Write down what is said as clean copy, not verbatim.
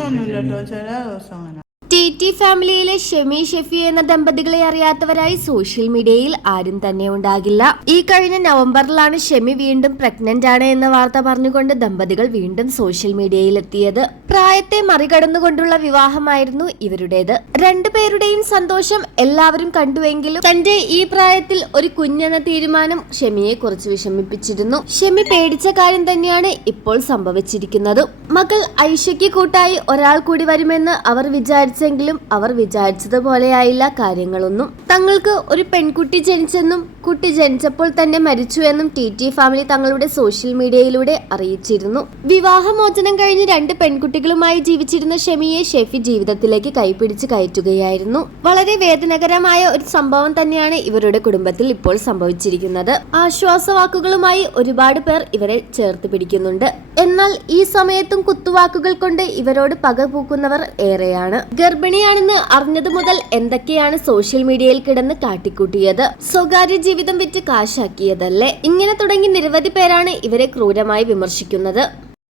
അങ്ങനെയൊന്നുമില്ലല്ലോ, ചില ദിവസം അങ്ങനെ. ടി ഫാമിലിയിലെ ഷെമി ഷെഫി എന്ന ദമ്പതികളെ അറിയാത്തവരായി സോഷ്യൽ മീഡിയയിൽ ആരും തന്നെ ഉണ്ടാകില്ല. ഈ കഴിഞ്ഞ നവംബറിലാണ് ഷെമി വീണ്ടും പ്രഗ്നന്റ് ആണ് എന്ന വാർത്ത പറഞ്ഞുകൊണ്ട് ദമ്പതികൾ വീണ്ടും സോഷ്യൽ മീഡിയയിൽ എത്തിയത്. പ്രായത്തെ മറികടന്നുകൊണ്ടുള്ള വിവാഹമായിരുന്നു ഇവരുടേത്. രണ്ടുപേരുടെയും സന്തോഷം എല്ലാവരും കണ്ടുവെങ്കിലും തന്റെ ഈ പ്രായത്തിൽ ഒരു കുഞ്ഞെന്ന തീരുമാനം ഷെമിയെ കുറച്ച് വിഷമിപ്പിച്ചിരുന്നു. ഷെമി പേടിച്ച കാര്യം തന്നെയാണ് ഇപ്പോൾ സംഭവിച്ചിരിക്കുന്നത്. മകൾ ഐഷയ്ക്ക് കൂട്ടായി ഒരാൾ കൂടി വരുമെന്ന് അവർ വിചാരിച്ചെങ്കിലും അവർ വിചാരിച്ചതുപോലെയായില്ല കാര്യങ്ങളൊന്നും. തങ്ങൾക്ക് ഒരു പെൺകുട്ടി ജനിച്ചെന്നും കുട്ടി ജനിച്ചപ്പോൾ തന്നെ മരിച്ചു എന്നും ടി ഫാമിലി തങ്ങളുടെ സോഷ്യൽ മീഡിയയിലൂടെ അറിയിച്ചിരുന്നു. വിവാഹമോചനം കഴിഞ്ഞ് 2 പെൺകുട്ടികളുമായി ജീവിച്ചിരുന്ന ഷെമിയെ ഷെഫി ജീവിതത്തിലേക്ക് കൈപിടിച്ച് കയറ്റുകയായിരുന്നു. വളരെ വേദനകരമായ ഒരു സംഭവം തന്നെയാണ് ഇവരുടെ കുടുംബത്തിൽ ഇപ്പോൾ സംഭവിച്ചിരിക്കുന്നത്. ആശ്വാസവാക്കുകളുമായി ഒരുപാട് പേർ ഇവരെ ചേർത്ത് പിടിക്കുന്നുണ്ട്. എന്നാൽ ഈ സമയത്തും കുത്തുവാക്കുകൾ കൊണ്ട് ഇവരോട് പകപൂക്കുന്നവർ ഏറെയാണ്. ഗർഭിണിയാണെന്ന് അറിഞ്ഞതു മുതൽ എന്തൊക്കെയാണ് സോഷ്യൽ മീഡിയയിൽ കിടന്ന് കാട്ടിക്കൂട്ടിയത്. സ്വകാര്യ ജീവിതം വിറ്റ് കാശാക്കിയതല്ലേ. ഇങ്ങനെ തുടങ്ങി നിരവധി പേരാണ് ഇവരെ ക്രൂരമായി വിമർശിക്കുന്നത്.